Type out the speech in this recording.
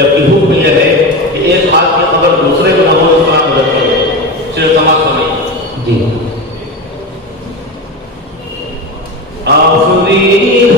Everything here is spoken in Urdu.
جبکہ حکم یہ ہے کہ ایک ہاتھ کی خبر دوسرے میں نہ ہو اس طرح مدد کرے. صرف تمام سمجھ. جی آفری